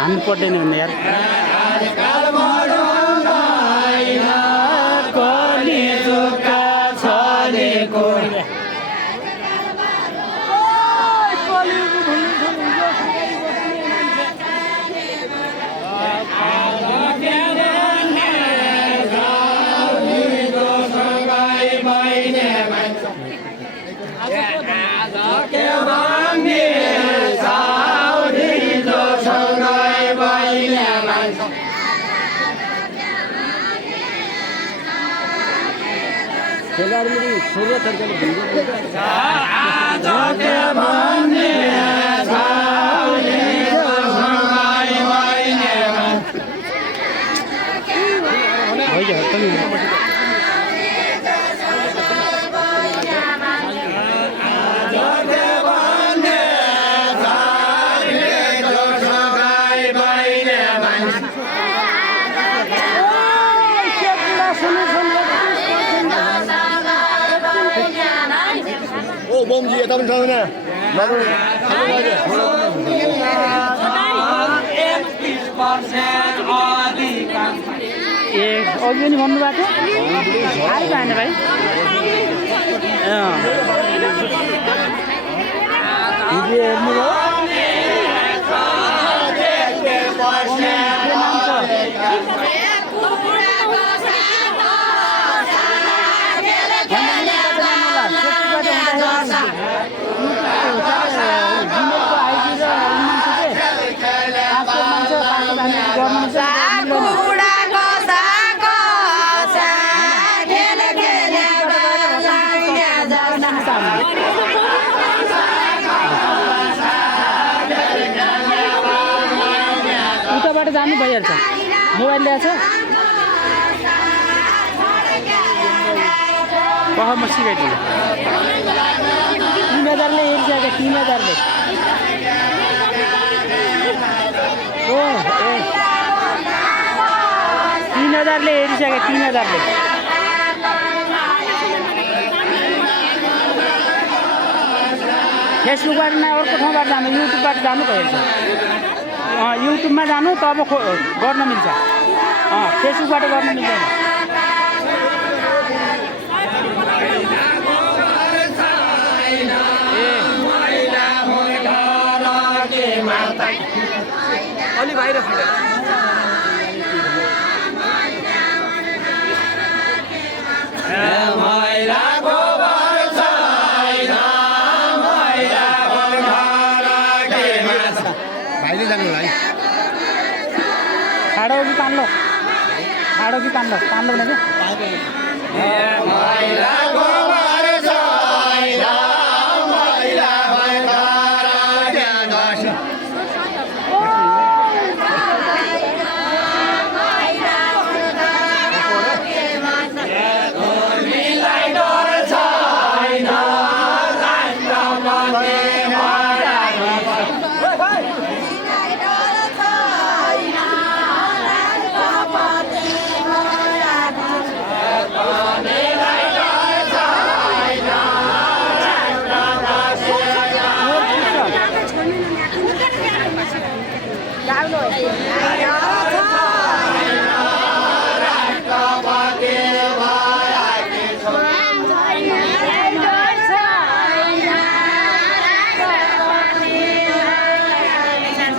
हामी पढ्दैन भने यार bom gì ở trong thơ nè ए अघि नि भन्नुभएको आइ भएन भाइ हिजो हेर्नुभयो उताबाट जानु भइहाल्छ मोबाइल ल्याएछ म सिकाइदिनु 3000ले हेरिसक्यो 3000ले ओ 3000ले हेरिसक्यो 3000ले फेसबुकबाट न अर्को ठाउँबाट जानु युट्युबबाट जानु भइहाल्छ युट्युबमा जानु तब गर्न मिल्छ फेसबुकबाट गर्न मिल्दैन अलि बाहिर खडे भाइले जानु भाइ खाडो कि तान्लो भने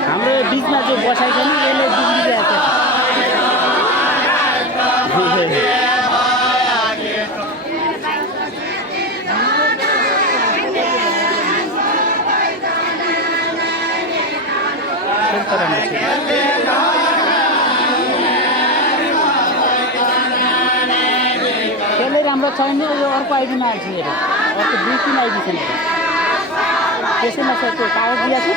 हाम्रो बिचमा जो बसाइ छ नि यसले बिग्रिरहेको त्यसले राम्रो छैन यो अर्को आइदिन आएको छ अर्को 2-3 आइदिन्छ त्यसैमा त्यो कागज दिएको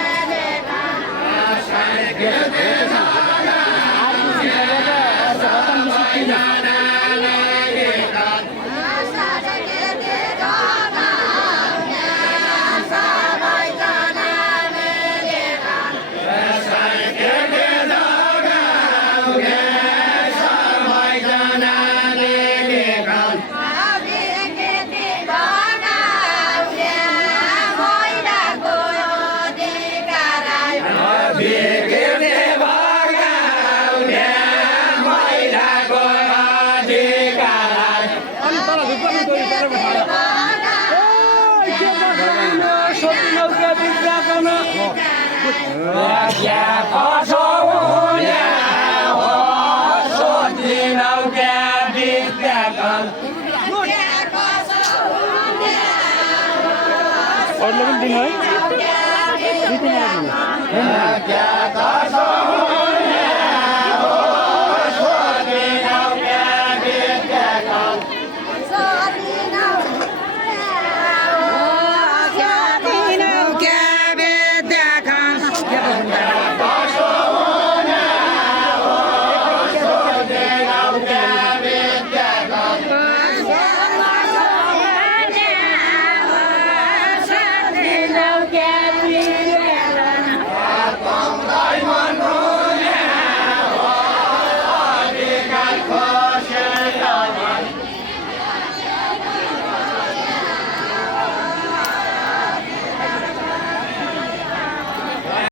अरूले पनि दिनु है 2-3 जना दिनु